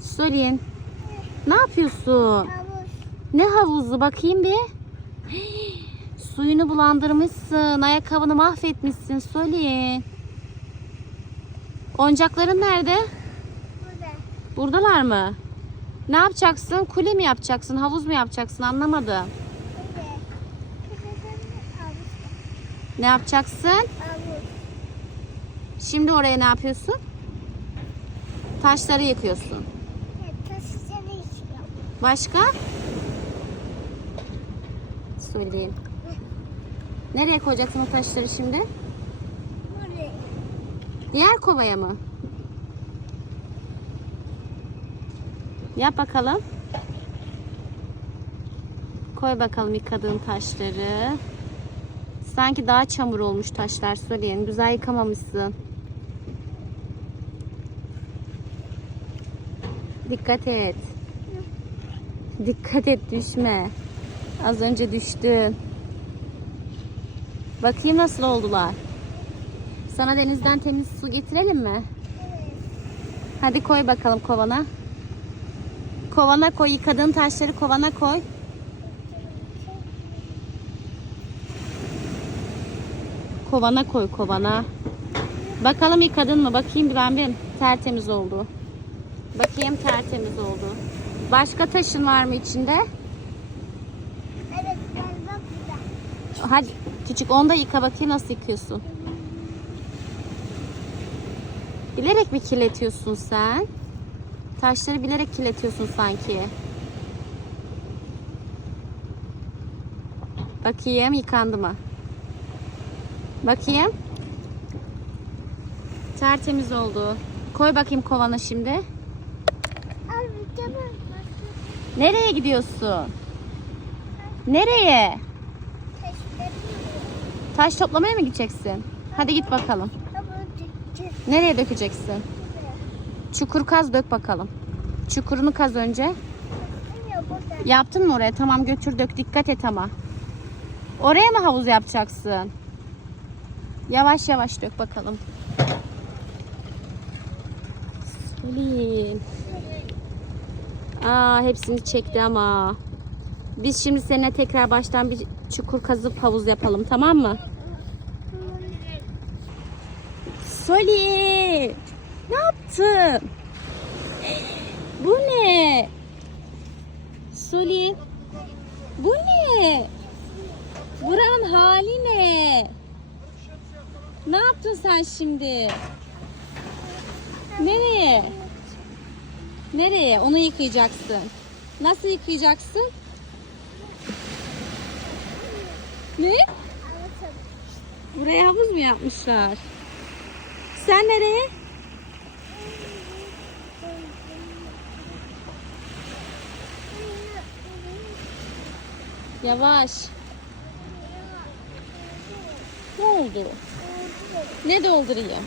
Solin. Ne yapıyorsun? Havuz. Ne havuzu bakayım bir. Suyunu bulandırmışsın. Ayakkabını mahvetmişsin Solin. Oyuncakların nerede? Burada. Buradalar mı? Ne yapacaksın? Kule mi yapacaksın? Havuz mu yapacaksın? Anlamadım. Ne yapacaksın? Havuz. Şimdi oraya ne yapıyorsun? Taşları yıkıyorsun. Başka? Söyleyeyim. Nereye koyacaksın o taşları şimdi? Buraya. Diğer kovaya mı? Yap bakalım. Koy bakalım yıkadığın taşları. Sanki daha çamur olmuş taşlar söyleyin. Güzel yıkamamışsın. Dikkat et. Dikkat et düşme. Az önce düştün. Bakayım nasıl oldular. Sana denizden temiz su getirelim mi? Hadi koy bakalım kovana. Kovana koy. Yıkadığın taşları kovana koy. Kovana koy kovana. Bakalım yıkadın mı? Bakayım ben bir tertemiz oldu. Bakayım tertemiz oldu. Başka taşın var mı içinde? Evet galiba burada. Hadi küçük onu da yıka bakayım nasıl yıkıyorsun. Bilerek mi kirletiyorsun sen? Taşları bilerek kirletiyorsun sanki. Bakayım yıkandı mı? Bakayım. Tertemiz oldu. Koy bakayım kovana şimdi. Abi tamam. Nereye gidiyorsun? Nereye? Taş toplamaya mı gideceksin? Hadi git bakalım. Nereye dökeceksin? Çukur kaz dök bakalım. Çukurunu kaz önce. Yaptın mı oraya? Tamam götür dök. Dikkat et ama. Oraya mı havuz yapacaksın? Yavaş yavaş dök bakalım. Selin. Aa hepsini çekti ama. Biz şimdi seninle tekrar baştan bir çukur kazıp havuz yapalım tamam mı? Soli! Ne yaptın? Bu ne? Soli! Bu ne? Buranın hali ne? Ne yaptın sen şimdi? Nereye? Nereye? Onu yıkayacaksın. Nasıl yıkayacaksın? Ne? Buraya havuz mu yapmışlar? Sen nereye? Yavaş. Ne oldu? Ne doldurayım?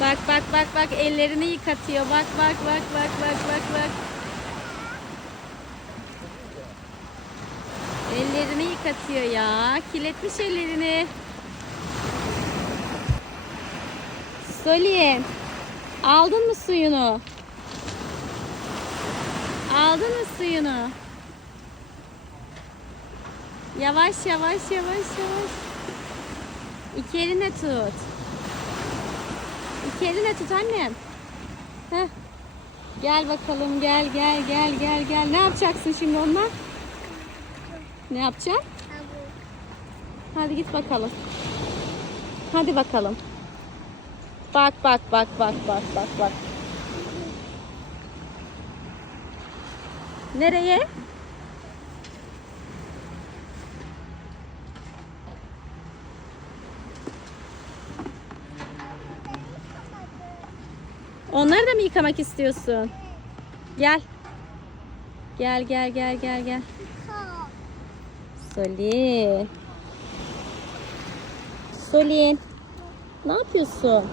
Bak bak bak bak ellerini yıkatıyor. Bak bak bak bak bak bak bak. Ellerini yıkatıyor ya. Kirletmiş ellerini. Solin. Aldın mı suyunu? Aldın mı suyunu? Yavaş yavaş yavaş yavaş. İki eline tut. İki eline tut annem. Heh. Gel bakalım gel gel gel gel gel. Ne yapacaksın şimdi onunla? Ne yapacaksın? Hadi git bakalım. Hadi bakalım. Bak bak bak bak bak bak bak. Nereye? Onları da mı yıkamak istiyorsun? Gel. Gel gel gel gel gel. Solin. Solin. Ne yapıyorsun?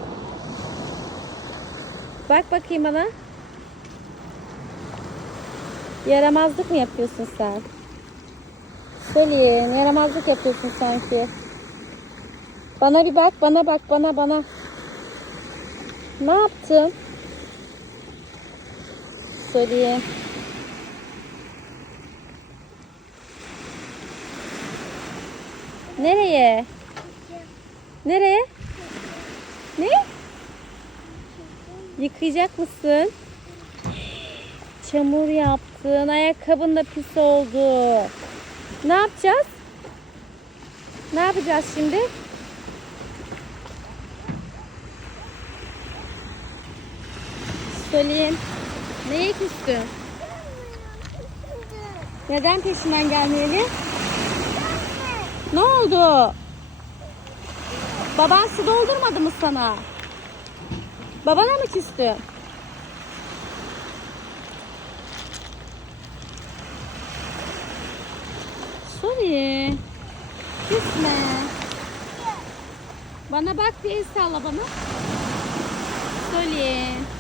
Bak bakayım bana. Yaramazlık mı yapıyorsun sen? Solin, yaramazlık yapıyorsun sanki. Bana bir bak, bana bak, bana bana. Ne yaptın? Söyleyeyim. Nereye? Nereye? Ne? Yıkayacak mısın? Çamur yaptın. Ayakkabın da pis oldu. Ne yapacağız? Ne yapacağız şimdi? Söyleyin. Neye küstün? Neden peşinden gelmeyeli? Ne oldu? Baban su doldurmadı mı sana? Babana mı küstü? Sorry. Küsme. Bana bak bir el salla bana. Sorry.